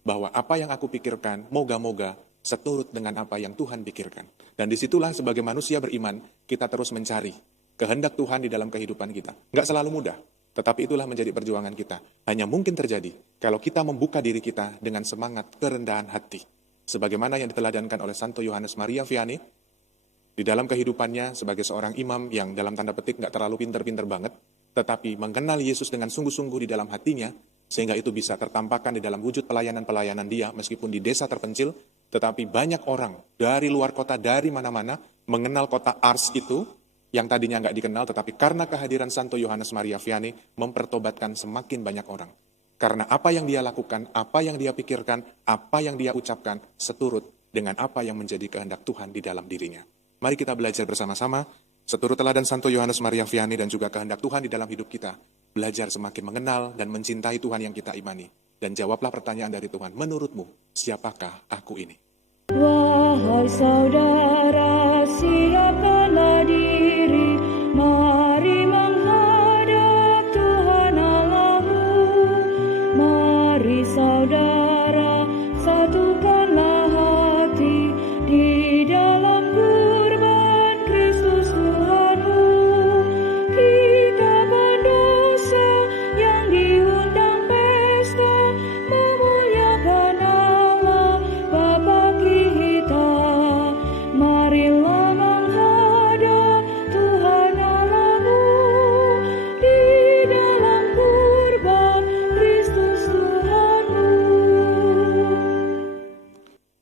bahwa apa yang aku pikirkan, moga-moga seturut dengan apa yang Tuhan pikirkan. Dan disitulah sebagai manusia beriman, kita terus mencari kehendak Tuhan di dalam kehidupan kita. Nggak selalu mudah, tetapi itulah menjadi perjuangan kita. Hanya mungkin terjadi kalau kita membuka diri kita dengan semangat kerendahan hati. Sebagaimana yang diteladankan oleh Santo Yohanes Maria Vianney, di dalam kehidupannya sebagai seorang imam yang dalam tanda petik nggak terlalu pinter-pinter banget, tetapi mengenal Yesus dengan sungguh-sungguh di dalam hatinya, sehingga itu bisa tertampakkan di dalam wujud pelayanan-pelayanan dia, meskipun di desa terpencil, tetapi banyak orang dari luar kota, dari mana-mana, mengenal kota Ars itu, yang tadinya nggak dikenal, tetapi karena kehadiran Santo Yohanes Maria Vianney, mempertobatkan semakin banyak orang. Karena apa yang dia lakukan, apa yang dia pikirkan, apa yang dia ucapkan, seturut dengan apa yang menjadi kehendak Tuhan di dalam dirinya. Mari kita belajar bersama-sama, seturut teladan Santo Yohanes Maria Vianney dan juga kehendak Tuhan di dalam hidup kita. Belajar semakin mengenal dan mencintai Tuhan yang kita imani. Dan jawablah pertanyaan dari Tuhan, menurutmu, siapakah aku ini? Wahai saudara, siapkanlah diri, mari menghadap Tuhan Allahmu. Mari saudara, satukanlah hati di dalam kurban Kristus Tuhanmu. Kita berdosa yang diundang pesta, memuliakan Allah Bapa kita. Marilah menghadap Tuhan Allahmu di dalam kurban Kristus Tuhanmu.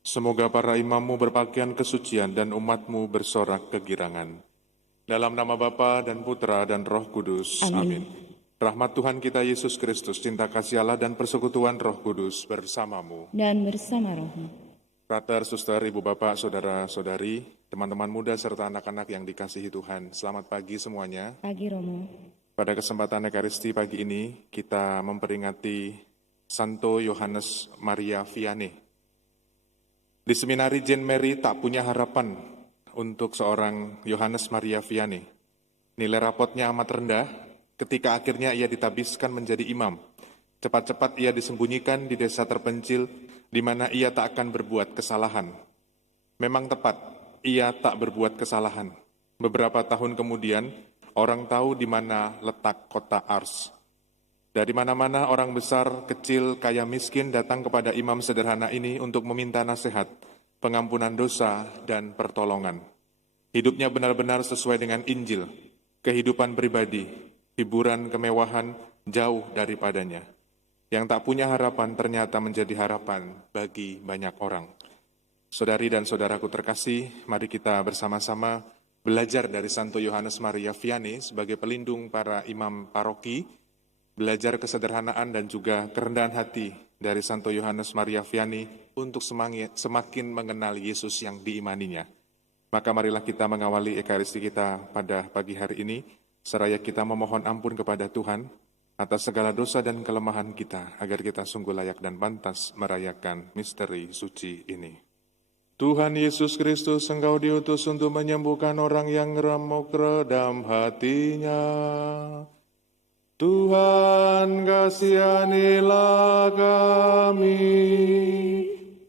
Semoga para imammu berpakaian kesucian dan umatmu bersorak kegirangan. Dalam nama Bapa dan Putra dan Roh Kudus. Amin. Rahmat Tuhan kita Yesus Kristus, cinta kasih Allah dan persekutuan Roh Kudus bersamamu. Dan bersama rohmu. Frater, suster, ibu bapak, saudara-saudari, teman-teman muda serta anak-anak yang dikasihi Tuhan. Selamat pagi semuanya. Pagi Romo. Pada kesempatan Ekaristi pagi ini, kita memperingati Santo Yohanes Maria Vianney. Di Seminari Jane Mary tak punya harapan untuk seorang Yohanes Maria Vianney. Nilai rapotnya amat rendah ketika akhirnya ia ditabiskan menjadi imam. Cepat-cepat ia disembunyikan di desa terpencil di mana ia tak akan berbuat kesalahan. Memang tepat, ia tak berbuat kesalahan. Beberapa tahun kemudian, orang tahu di mana letak kota Ars. Dari mana-mana orang besar, kecil, kaya, miskin datang kepada imam sederhana ini untuk meminta nasihat, pengampunan dosa, dan pertolongan. Hidupnya benar-benar sesuai dengan Injil, kehidupan pribadi, hiburan, kemewahan, jauh daripadanya. Yang tak punya harapan ternyata menjadi harapan bagi banyak orang. Saudari dan saudaraku terkasih, mari kita bersama-sama belajar dari Santo Yohanes Maria Vianney sebagai pelindung para imam paroki, belajar kesederhanaan dan juga kerendahan hati dari Santo Yohanes Maria Vianney untuk semakin mengenal Yesus yang diimaninya. Maka marilah kita mengawali Ekaristi kita pada pagi hari ini, seraya kita memohon ampun kepada Tuhan atas segala dosa dan kelemahan kita, agar kita sungguh layak dan pantas merayakan misteri suci ini. Tuhan Yesus Kristus, Engkau diutus untuk menyembuhkan orang yang remuk redam hatinya. Tuhan, kasihanilah kami.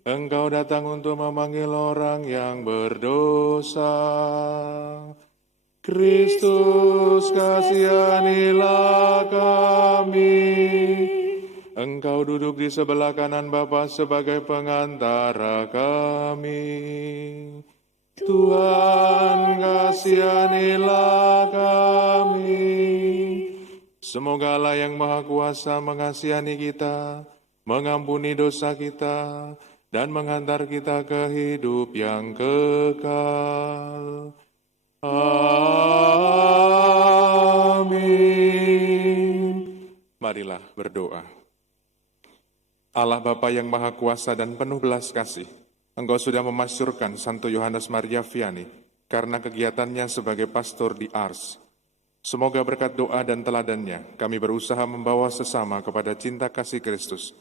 Engkau datang untuk memanggil orang yang berdosa. Kristus, kasihanilah kami. Engkau duduk di sebelah kanan Bapa sebagai pengantara kami. Tuhan, kasihanilah kami. Semoga Allah yang Maha Kuasa mengasihani kita, mengampuni dosa kita, dan menghantar kita ke hidup yang kekal. Amin. Marilah berdoa. Allah Bapa yang Maha Kuasa dan penuh belas kasih, Engkau sudah memasyurkan Santo Yohanes Maria Vianney karena kegiatannya sebagai pastor di Ars. Semoga berkat doa dan teladannya, kami berusaha membawa sesama kepada cinta kasih Kristus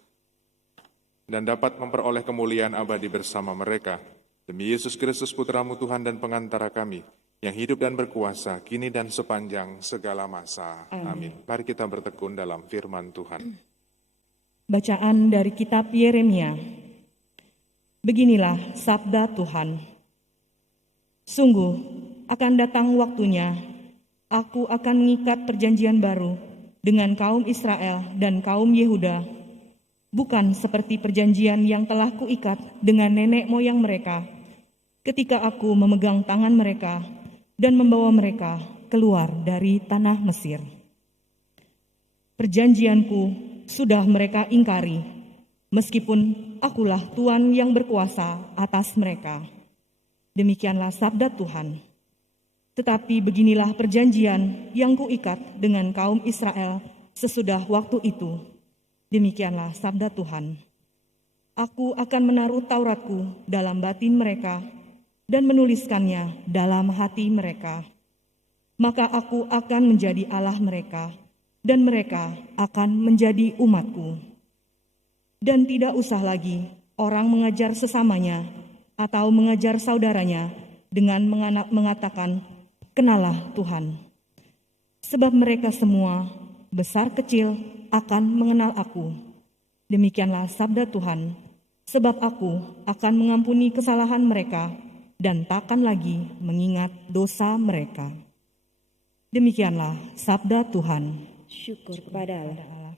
dan dapat memperoleh kemuliaan abadi bersama mereka. Demi Yesus Kristus, Putramu Tuhan dan pengantara kami, yang hidup dan berkuasa, kini dan sepanjang segala masa. Amin. Mari kita bertekun dalam firman Tuhan. Bacaan dari kitab Yeremia. Beginilah sabda Tuhan. Sungguh akan datang waktunya, aku akan mengikat perjanjian baru dengan kaum Israel dan kaum Yehuda, bukan seperti perjanjian yang telah kuikat dengan nenek moyang mereka, ketika aku memegang tangan mereka dan membawa mereka keluar dari tanah Mesir. Perjanjianku sudah mereka ingkari, meskipun akulah Tuhan yang berkuasa atas mereka. Demikianlah sabda Tuhan. Tetapi beginilah perjanjian yang kuikat dengan kaum Israel sesudah waktu itu. Demikianlah sabda Tuhan. Aku akan menaruh Tauratku dalam batin mereka dan menuliskannya dalam hati mereka. Maka aku akan menjadi Allah mereka, dan mereka akan menjadi umatku. Dan tidak usah lagi orang mengajar sesamanya atau mengajar saudaranya dengan mengatakan, "Kenalah Tuhan." Sebab mereka semua, besar kecil, akan mengenal aku. Demikianlah sabda Tuhan, sebab aku akan mengampuni kesalahan mereka dan takkan lagi mengingat dosa mereka. Demikianlah sabda Tuhan. Syukur kepada Allah.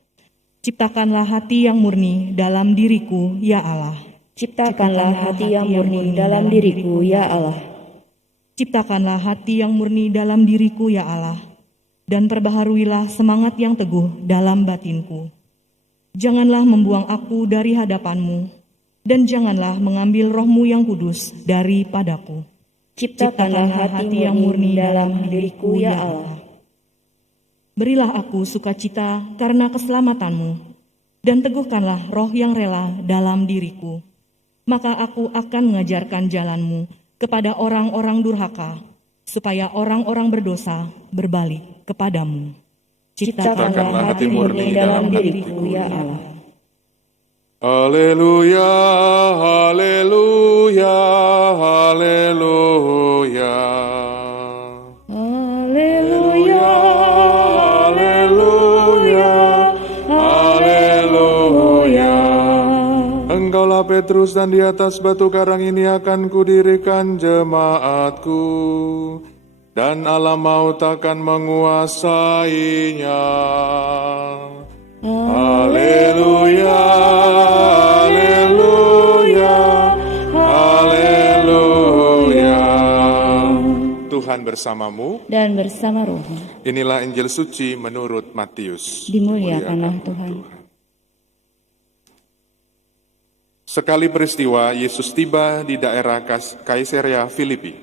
Ciptakanlah hati yang murni dalam diriku, ya Allah. Ciptakanlah hati yang murni dalam diriku, ya Allah. Ciptakanlah hati yang murni dalam diriku, ya Allah. Dan perbaharuilah semangat yang teguh dalam batinku. Janganlah membuang aku dari hadapanmu, dan janganlah mengambil rohmu yang kudus daripadaku. Ciptakanlah hati yang murni dalam diriku, ya Allah. Berilah aku sukacita karena keselamatanmu, dan teguhkanlah roh yang rela dalam diriku. Maka aku akan mengajarkan jalanmu kepada orang-orang durhaka, supaya orang-orang berdosa berbalik kepadamu. Ciptakanlah hati murni dalam diriku, ya Allah. Haleluya, haleluya, haleluya. Haleluya, Engkaulah Petrus, dan di atas batu karang ini akan kudirikan jemaatku, dan alam maut akan menguasainya. Haleluya, haleluya, haleluya. Tuhan bersamamu Dan bersama rohmu. Inilah Injil suci menurut Matius. Dimuliakanlah Tuhan. Sekali peristiwa, Yesus tiba di daerah Kaisarea Filipi.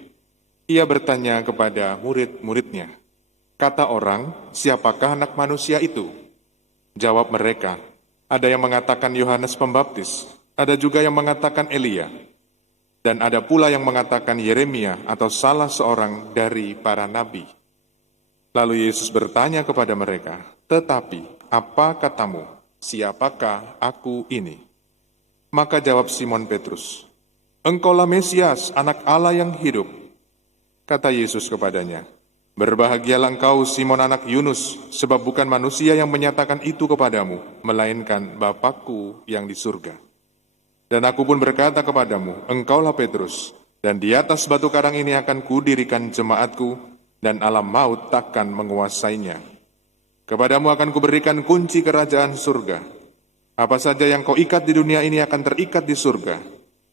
Ia bertanya kepada murid-muridnya, "Kata orang, siapakah anak manusia itu?" Jawab mereka, "Ada yang mengatakan Yohanes Pembaptis, ada juga yang mengatakan Elia, dan ada pula yang mengatakan Yeremia atau salah seorang dari para nabi." Lalu Yesus bertanya kepada mereka, "Tetapi apa katamu, siapakah aku ini?" Maka jawab Simon Petrus, "Engkaulah Mesias, anak Allah yang hidup." Kata Yesus kepadanya, "Berbahagialah engkau Simon anak Yunus, sebab bukan manusia yang menyatakan itu kepadamu, melainkan Bapa-Ku yang di surga. Dan aku pun berkata kepadamu, engkaulah Petrus, dan di atas batu karang ini akan kudirikan jemaatku, dan alam maut takkan menguasainya. Kepadamu akan kuberikan kunci kerajaan surga. Apa saja yang kau ikat di dunia ini akan terikat di surga,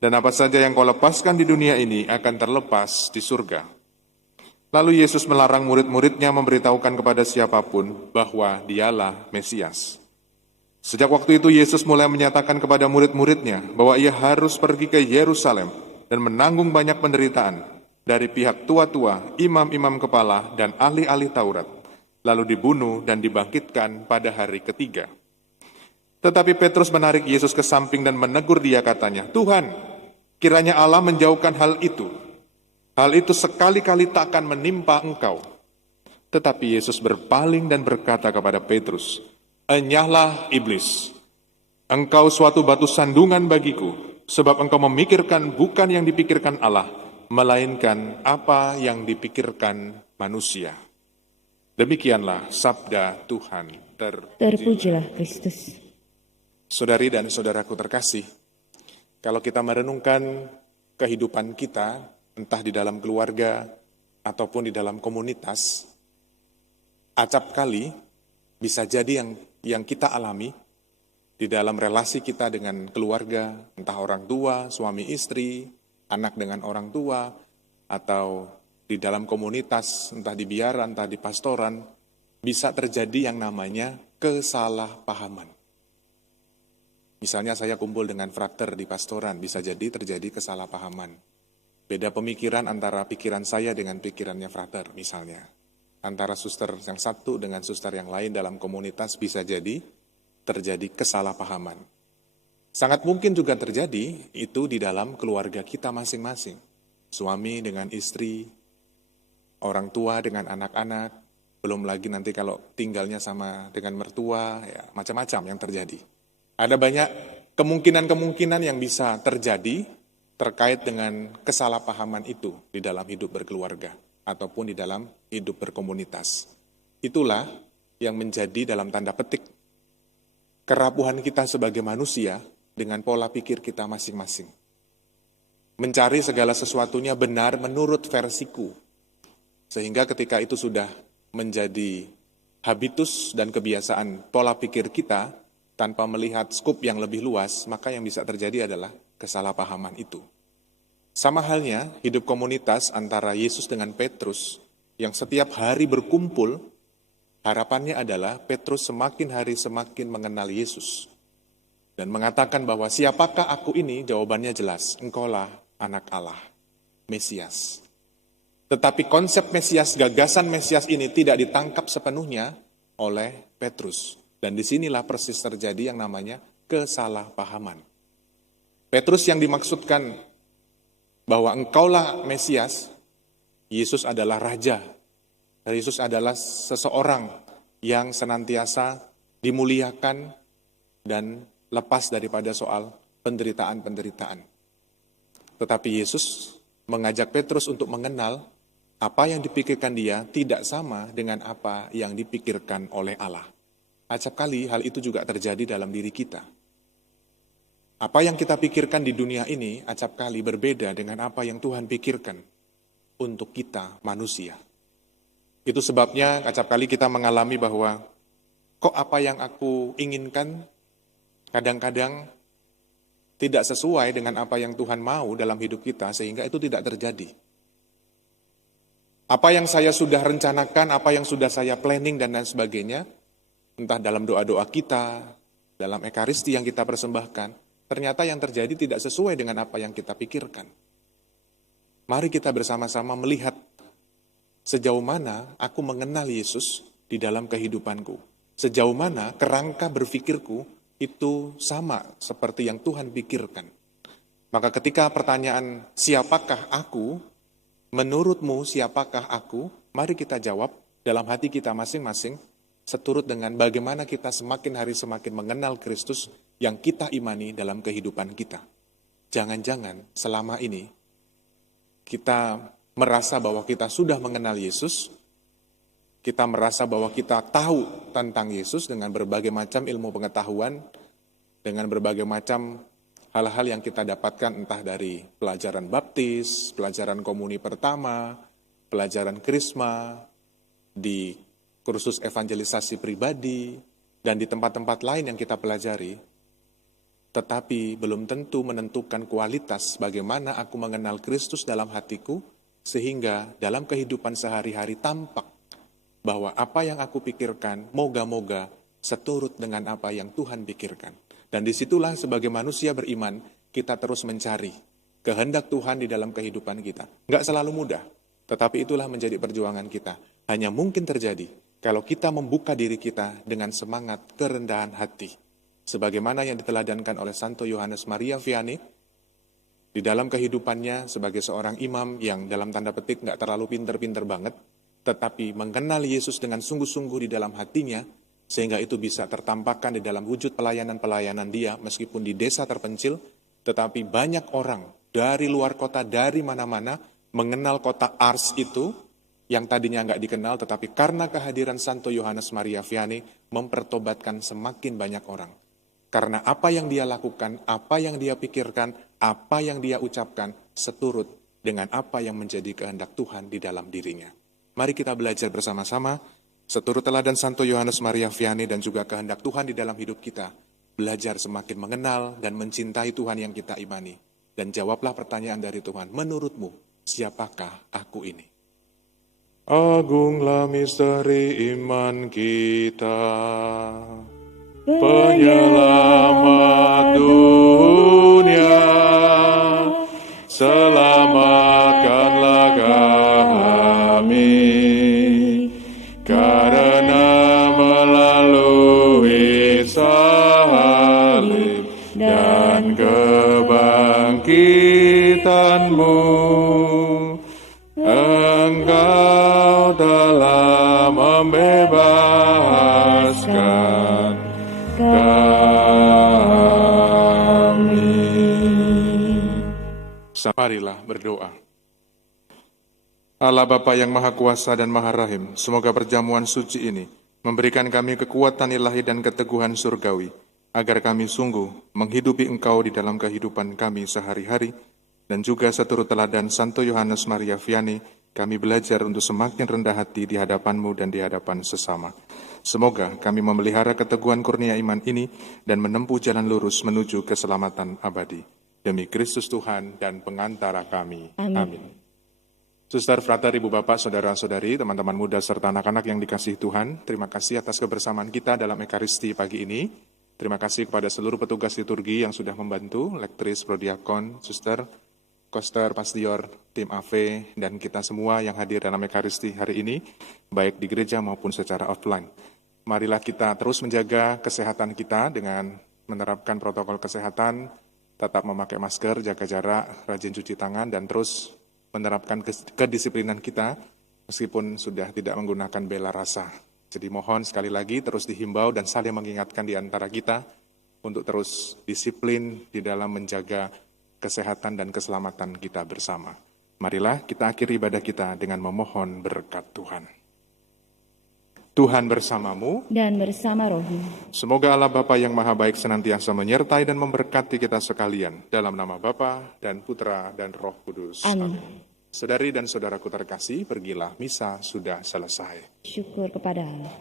dan apa saja yang kau lepaskan di dunia ini akan terlepas di surga." Lalu Yesus melarang murid-muridnya memberitahukan kepada siapapun bahwa dialah Mesias. Sejak waktu itu Yesus mulai menyatakan kepada murid-muridnya bahwa ia harus pergi ke Yerusalem dan menanggung banyak penderitaan dari pihak tua-tua, imam-imam kepala, dan ahli-ahli Taurat, lalu dibunuh dan dibangkitkan pada hari ketiga. Tetapi Petrus menarik Yesus ke samping dan menegur dia, katanya, "Tuhan, kiranya Allah menjauhkan hal itu. Hal itu sekali-kali takkan menimpa engkau." Tetapi Yesus berpaling dan berkata kepada Petrus, "Enyahlah iblis, engkau suatu batu sandungan bagiku, sebab engkau memikirkan bukan yang dipikirkan Allah, melainkan apa yang dipikirkan manusia." Demikianlah sabda Tuhan. Terpujilah Kristus. Saudari dan saudaraku terkasih, kalau kita merenungkan kehidupan kita, entah di dalam keluarga ataupun di dalam komunitas, acap kali bisa jadi yang kita alami di dalam relasi kita dengan keluarga, entah orang tua, suami istri, anak dengan orang tua, atau di dalam komunitas, entah di biara, entah di pastoran, bisa terjadi yang namanya kesalahpahaman. Misalnya saya kumpul dengan frater di pastoran, bisa jadi terjadi kesalahpahaman. Beda pemikiran antara pikiran saya dengan pikirannya frater misalnya. Antara suster yang satu dengan suster yang lain dalam komunitas bisa jadi terjadi kesalahpahaman. Sangat mungkin juga terjadi itu di dalam keluarga kita masing-masing. Suami dengan istri, orang tua dengan anak-anak, belum lagi nanti kalau tinggalnya sama dengan mertua, ya macam-macam yang terjadi. Ada banyak kemungkinan-kemungkinan yang bisa terjadi terkait dengan kesalahpahaman itu di dalam hidup berkeluarga ataupun di dalam hidup berkomunitas. Itulah yang menjadi dalam tanda petik kerapuhan kita sebagai manusia dengan pola pikir kita masing-masing. Mencari segala sesuatunya benar menurut versiku. Sehingga ketika itu sudah menjadi habitus dan kebiasaan pola pikir kita, tanpa melihat skup yang lebih luas, maka yang bisa terjadi adalah kesalahpahaman itu. Sama halnya hidup komunitas antara Yesus dengan Petrus, yang setiap hari berkumpul, harapannya adalah Petrus semakin hari semakin mengenal Yesus. Dan mengatakan bahwa siapakah aku ini? Jawabannya jelas, engkaulah anak Allah, Mesias. Tetapi konsep Mesias, gagasan Mesias ini tidak ditangkap sepenuhnya oleh Petrus. Dan disinilah persis terjadi yang namanya kesalahpahaman. Petrus yang dimaksudkan bahwa engkaulah Mesias, Yesus adalah Raja. Yesus adalah seseorang yang senantiasa dimuliakan dan lepas daripada soal penderitaan-penderitaan. Tetapi Yesus mengajak Petrus untuk mengenal apa yang dipikirkan dia tidak sama dengan apa yang dipikirkan oleh Allah. Acap kali hal itu juga terjadi dalam diri kita. Apa yang kita pikirkan di dunia ini acap kali berbeda dengan apa yang Tuhan pikirkan untuk kita manusia. Itu sebabnya acap kali kita mengalami bahwa kok apa yang aku inginkan kadang-kadang tidak sesuai dengan apa yang Tuhan mau dalam hidup kita sehingga itu tidak terjadi. Apa yang saya sudah rencanakan, apa yang sudah saya planning dan lain sebagainya, entah dalam doa-doa kita, dalam ekaristi yang kita persembahkan, ternyata yang terjadi tidak sesuai dengan apa yang kita pikirkan. Mari kita bersama-sama melihat sejauh mana aku mengenal Yesus di dalam kehidupanku. Sejauh mana kerangka berpikirku itu sama seperti yang Tuhan pikirkan. Maka ketika pertanyaan siapakah aku, menurutmu siapakah aku, mari kita jawab dalam hati kita masing-masing, seturut dengan bagaimana kita semakin hari semakin mengenal Kristus yang kita imani dalam kehidupan kita. Jangan-jangan selama ini kita merasa bahwa kita sudah mengenal Yesus, kita merasa bahwa kita tahu tentang Yesus dengan berbagai macam ilmu pengetahuan, dengan berbagai macam hal-hal yang kita dapatkan entah dari pelajaran baptis, pelajaran komuni pertama, pelajaran krisma, di kursus evangelisasi pribadi, dan di tempat-tempat lain yang kita pelajari, tetapi belum tentu menentukan kualitas bagaimana aku mengenal Kristus dalam hatiku, sehingga dalam kehidupan sehari-hari tampak bahwa apa yang aku pikirkan, moga-moga seturut dengan apa yang Tuhan pikirkan. Dan disitulah sebagai manusia beriman, kita terus mencari kehendak Tuhan di dalam kehidupan kita. Enggak selalu mudah, tetapi itulah menjadi perjuangan kita. Hanya mungkin terjadi kalau kita membuka diri kita dengan semangat kerendahan hati. Sebagaimana yang diteladankan oleh Santo Yohanes Maria Vianney, di dalam kehidupannya sebagai seorang imam yang dalam tanda petik nggak terlalu pinter-pinter banget, tetapi mengenal Yesus dengan sungguh-sungguh di dalam hatinya, sehingga itu bisa tertampakkan di dalam wujud pelayanan-pelayanan dia, meskipun di desa terpencil, tetapi banyak orang dari luar kota, dari mana-mana, mengenal kota Ars itu, yang tadinya nggak dikenal, tetapi karena kehadiran Santo Yohanes Maria Vianney, mempertobatkan semakin banyak orang. Karena apa yang dia lakukan, apa yang dia pikirkan, apa yang dia ucapkan, seturut dengan apa yang menjadi kehendak Tuhan di dalam dirinya. Mari kita belajar bersama-sama, seturut teladan Santo Yohanes Maria Vianney dan juga kehendak Tuhan di dalam hidup kita. Belajar semakin mengenal dan mencintai Tuhan yang kita imani. Dan jawablah pertanyaan dari Tuhan, menurutmu siapakah aku ini? Agunglah misteri iman kita, penyelamat dunia, selamatkanlah kami, karena melalui salib dan kebangkitan-Mu, Engkau telah membebaskan kami. Marilah berdoa. Allah Bapa yang Maha Kuasa dan Maha Rahim, semoga perjamuan suci ini memberikan kami kekuatan ilahi dan keteguhan surgawi, agar kami sungguh menghidupi Engkau di dalam kehidupan kami sehari-hari, dan juga seturut teladan Santo Yohanes Maria Vianney, kami belajar untuk semakin rendah hati di hadapan-Mu dan di hadapan sesama. Semoga kami memelihara keteguhan kurnia iman ini dan menempuh jalan lurus menuju keselamatan abadi. Demi Kristus Tuhan dan pengantara kami. Amin. Suster, frater, ibu bapak, saudara-saudari, teman-teman muda serta anak-anak yang dikasihi Tuhan, terima kasih atas kebersamaan kita dalam Ekaristi pagi ini. Terima kasih kepada seluruh petugas liturgi yang sudah membantu, lektris, prodiakon, suster, koster, pastior, tim AV, dan kita semua yang hadir dalam Ekaristi hari ini, baik di gereja maupun secara offline. Marilah kita terus menjaga kesehatan kita dengan menerapkan protokol kesehatan, tetap memakai masker, jaga jarak, rajin cuci tangan, dan terus menerapkan kedisiplinan kita, meskipun sudah tidak menggunakan bela rasa. Jadi mohon sekali lagi terus dihimbau dan saling mengingatkan di antara kita untuk terus disiplin di dalam menjaga kesehatan dan keselamatan kita bersama. Marilah kita akhiri ibadah kita dengan memohon berkat Tuhan. Tuhan bersamamu dan bersama rohmu. Semoga Allah Bapa yang Maha Baik senantiasa menyertai dan memberkati kita sekalian. Dalam nama Bapa dan Putra dan Roh Kudus. Amin. Saudari dan saudaraku terkasih, pergilah, misa sudah selesai. Syukur kepada Allah.